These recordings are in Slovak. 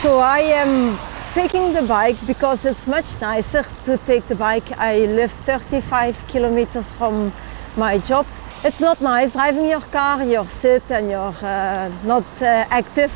So I am taking the bike because it's much nicer to take the bike. I live 35 kilometers from my job. It's not nice driving your car, you sit and you're not active.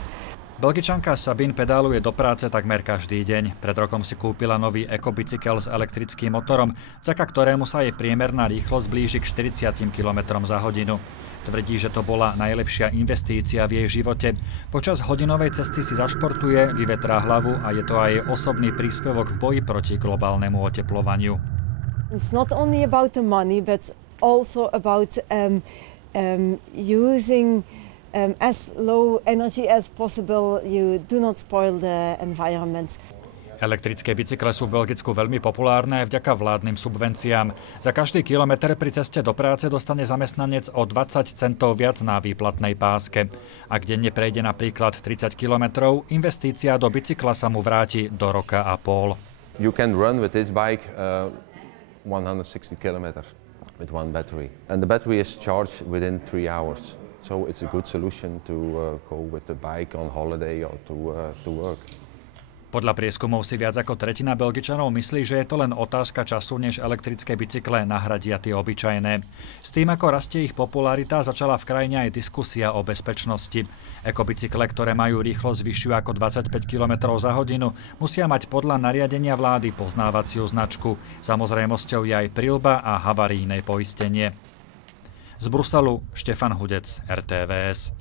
Belgičanka Sabine pedáluje do práce takmer každý deň. Pred rokom si kúpila nový ekobicykel s elektrickým motorom, vďaka ktorému sa jej priemerná rýchlosť blíži k 40 km za hodinu. Tvrdí, že to bola najlepšia investícia v jej živote. Počas hodinovej cesty si zašportuje, vyvetrá hlavu a je to aj jej osobný príspevok v boji proti globálnemu oteplovaniu. It's not only about the money, but also about using as low energy as possible. You do not spoil the environment. Elektrické bicykle sú v Belgicku veľmi populárne vďaka vládnym subvenciám. Za každý kilometr pri ceste do práce dostane zamestnanec o 20 centov viac na výplatnej páske. Ak denne prejde napríklad 30 kilometrov, investícia do bicykla sa mu vráti do roka a pol. You can run with this bike 160 kilometers with one battery. And the battery is charged within 3 hours. So it's a good solution to go with the bike on holiday or to work. Podľa prieskumov si viac ako tretina Belgičanov myslí, že je to len otázka času, než elektrické bicykle nahradia tie obyčajné. S tým, ako rastie ich popularita, začala v krajine aj diskusia o bezpečnosti. Ekobicykle, ktoré majú rýchlosť vyššiu ako 25 km za hodinu, musia mať podľa nariadenia vlády poznávaciu značku. Samozrejmosťou je aj prilba a havarijné poistenie. Z Bruselu Štefan Hudec, RTVS.